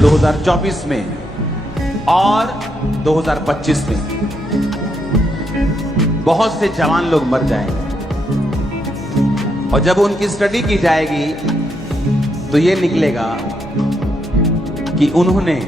2024 में और 2025 में बहुत से जवान लोग मर जाएंगे और जब उनकी स्टडी की जाएगी तो ये निकलेगा कि उन्होंने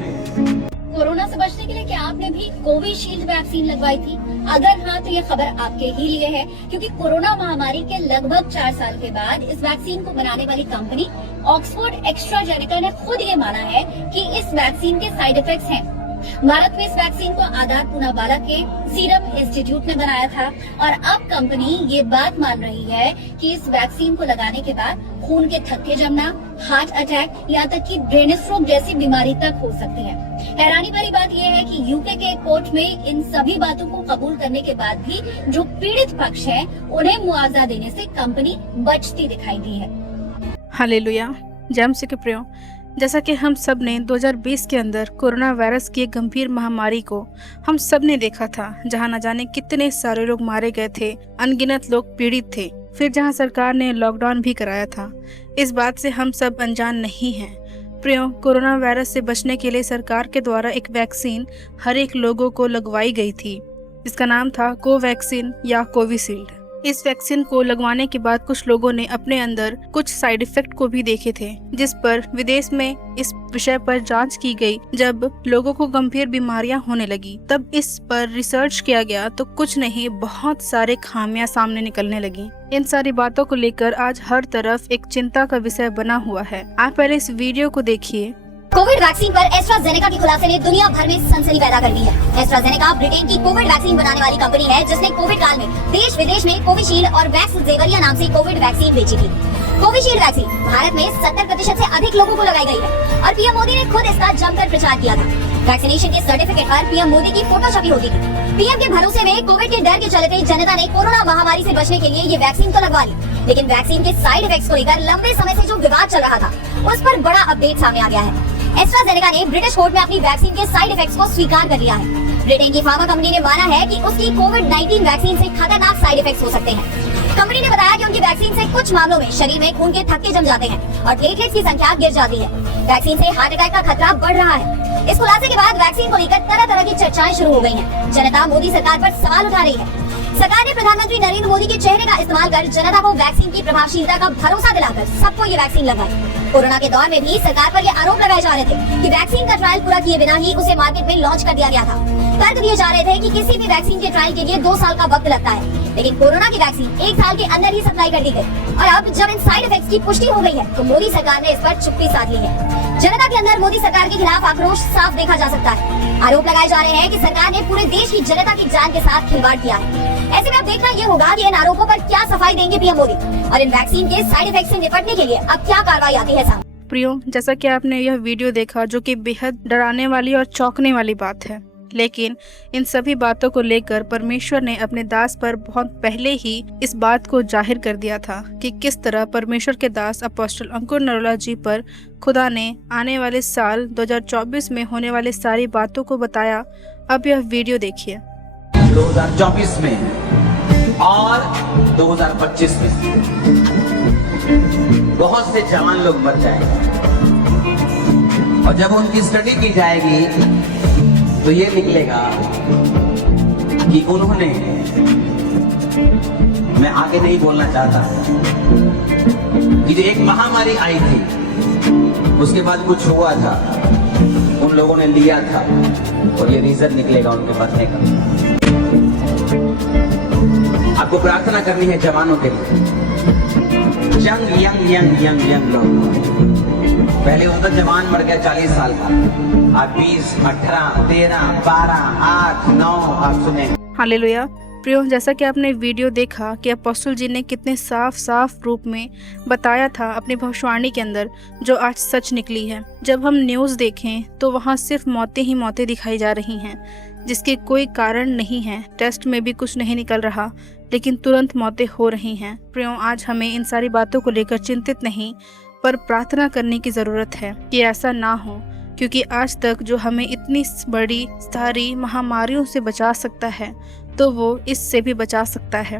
कोरोना से बचने के लिए क्या आपने भी कोविशील्ड वैक्सीन लगवाई थी? अगर हाँ तो ये खबर आपके ही लिए है, क्योंकि कोरोना महामारी के लगभग 4 साल के बाद इस वैक्सीन को बनाने वाली कंपनी ऑक्सफोर्ड एस्ट्राजेनेका ने खुद ये माना है कि इस वैक्सीन के साइड इफेक्ट्स हैं। भारत में इस वैक्सीन को आधार पूनावाला के सीरम इंस्टीट्यूट ने बनाया था और अब कंपनी ये बात मान रही है कि इस वैक्सीन को लगाने के बाद खून के थक्के जमना, हार्ट अटैक, यहाँ तक कि ब्रेन स्ट्रोक जैसी बीमारी तक हो सकती है। हैरानी वाली बात यह है कि यूके के कोर्ट में इन सभी बातों को कबूल करने के बाद भी जो पीड़ित पक्ष है उन्हें मुआवजा देने से कंपनी बचती दिखाई दी है। हालेलुया। जय मसीह के प्रियो, जैसा कि हम सब ने 2020 के अंदर कोरोना वायरस की एक गंभीर महामारी को हम सब ने देखा था, जहां न जाने कितने सारे लोग मारे गए थे, अनगिनत लोग पीड़ित थे, फिर जहां सरकार ने लॉकडाउन भी कराया था। इस बात से हम सब अनजान नहीं हैं। प्रियो, कोरोना वायरस से बचने के लिए सरकार के द्वारा एक वैक्सीन हर एक लोगों को लगवाई गई थी। इसका नाम था कोवैक्सीन या कोविशील्ड। इस वैक्सीन को लगवाने के बाद कुछ लोगों ने अपने अंदर कुछ साइड इफेक्ट को भी देखे थे, जिस पर विदेश में इस विषय पर जांच की गई। जब लोगों को गंभीर बीमारियां होने लगी तब इस पर रिसर्च किया गया तो कुछ नहीं, बहुत सारे खामियां सामने निकलने लगी। इन सारी बातों को लेकर आज हर तरफ एक चिंता का विषय बना हुआ है। आप पहले इस वीडियो को देखिए। कोविड वैक्सीन पर एस्ट्राजेनेका के खुलासे ने दुनिया भर में सनसनी पैदा कर दी है। एस्ट्राजेनेका ब्रिटेन की कोविड वैक्सीन बनाने वाली कंपनी है, जिसने कोविड काल में देश विदेश में कोविशील्ड और वैक्सजेवरिया नाम से कोविड वैक्सीन बेची थी। कोविशील्ड वैक्सीन भारत में 70% से अधिक लोगों को लगाई गई है और पीएम मोदी ने खुद इसका जमकर प्रचार किया था। वैक्सीनेशन के सर्टिफिकेट पर पीएम मोदी की फोटो छपी होती थी। पीएम के भरोसे में कोविड के डर के चलते जनता ने कोरोना महामारी से बचने के लिए ये वैक्सीन तो लगवा ली, लेकिन वैक्सीन के साइड इफेक्ट्स को लेकर लंबे समय से जो विवाद चल रहा था उस पर बड़ा अपडेट सामने आ गया है। एस्ट्राजेनेका ने ब्रिटिश कोर्ट में अपनी वैक्सीन के साइड इफेक्ट्स को स्वीकार कर लिया है। ब्रिटेन की फार्मा कंपनी ने माना है कि उसकी कोविड-19 वैक्सीन से खतरनाक साइड इफेक्ट्स हो सकते हैं। कंपनी ने बताया कि उनकी वैक्सीन से कुछ मामलों में शरीर में खून के थक्के जम जाते हैं और प्लेटलेट्स की संख्या गिर जाती है। वैक्सीन से हार्ट अटैक का खतरा बढ़ रहा है। इस खुलासे के बाद वैक्सीन को लेकर तरह तरह की चर्चाएं शुरू हो गई हैं। जनता मोदी सरकार पर सवाल उठा रही है। सरकार ने प्रधानमंत्री नरेंद्र मोदी के चेहरे का इस्तेमाल कर जनता को वैक्सीन की प्रभावशीलता का भरोसा दिलाकर सबको ये वैक्सीन लगवाई। कोरोना के दौर में भी सरकार पर ये आरोप लगाए जा रहे थे कि वैक्सीन का ट्रायल पूरा किए बिना ही उसे मार्केट में लॉन्च कर दिया गया था। तर्क दिए जा रहे थे कि किसी भी वैक्सीन के ट्रायल के लिए 2 साल का वक्त लगता है, लेकिन कोरोना की वैक्सीन 1 साल के अंदर ही सप्लाई कर दी गई। और अब जब इन साइड इफेक्ट्स की पुष्टि हो गई है तो मोदी सरकार ने इस पर चुप्पी साध ली है। जनता के अंदर मोदी सरकार के खिलाफ आक्रोश साफ देखा जा सकता है। आरोप लगाए जा रहे हैं कि सरकार ने पूरे देश की जनता की जान के साथ खिलवाड़ किया है। ऐसे में अब देखना ये होगा कि इन आरोपों पर क्या सफाई देंगे पीएम मोदी और इन वैक्सीन के साइड इफेक्ट से निपटने के लिए अब क्या कार्रवाई आती है सामने। प्रियो, जैसा कि आपने यह वीडियो देखा जो कि बेहद डराने वाली और चौंकने वाली बात है, लेकिन इन सभी बातों को लेकर परमेश्वर ने अपने दास पर बहुत पहले ही इस बात को जाहिर कर दिया था कि किस तरह परमेश्वर के दास अपोस्टल अंकुर नरोला जी पर खुदा ने आने वाले साल 2024 में होने वाली सारी बातों को बताया। अब यह वीडियो देखिए। 2024 में और 2025 में बहुत से जवान लोग मर जाएंगे और जब उनकी स्टडी की जाएगी तो ये निकलेगा कि उन्होंने, मैं आगे नहीं बोलना चाहता, कि जो एक महामारी आई थी उसके बाद कुछ हुआ था, उन लोगों ने लिया था और ये रीजन निकलेगा उनके मरने का। आपको प्रार्थना करनी है जवानों के लिए, यंग लोग। पहले उनका जवान मर गया 40 साल का, आप 20, 18, 13, 12, 8, 9 आप सुने। हालेलुया। प्रियो, जैसा कि आपने वीडियो देखा कि अपोस्टल जी ने कितने साफ साफ रूप में बताया था अपनी भविष्यवाणी के अंदर, जो आज सच निकली है। जब हम न्यूज़ देखें तो वहाँ सिर्फ मौतें ही मौतें दिखाई जा रही हैं, जिसके कोई कारण नहीं है। टेस्ट में भी कुछ नहीं निकल रहा, लेकिन तुरंत मौतें हो रही हैं। प्रियो, आज हमें इन सारी बातों को लेकर चिंतित नहीं पर प्रार्थना करने की ज़रूरत है कि ऐसा ना हो, क्योंकि आज तक जो हमें इतनी बड़ी सारी महामारियों से बचा सकता है तो वो इससे भी बचा सकता है।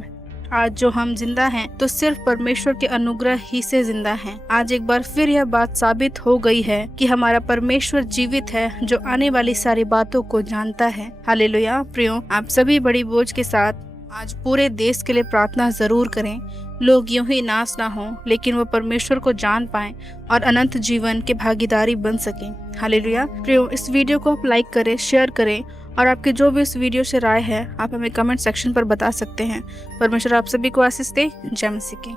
आज जो हम जिंदा हैं तो सिर्फ परमेश्वर के अनुग्रह ही से जिंदा हैं। आज एक बार फिर यह बात साबित हो गई है कि हमारा परमेश्वर जीवित है, जो आने वाली सारी बातों को जानता है। हालेलुया। प्रियो, आप सभी बड़ी बोझ के साथ आज पूरे देश के लिए प्रार्थना जरूर करें। लोग यूं ही नाश ना हो, लेकिन वो परमेश्वर को जान पाएं और अनंत जीवन के भागीदारी बन सकें। हालेलुया। प्रियो, इस वीडियो को आप लाइक करें, शेयर करें और आपके जो भी इस वीडियो से राय है आप हमें कमेंट सेक्शन पर बता सकते हैं। परमेश्वर आप सभी को आशीष दे। जय मसीह की।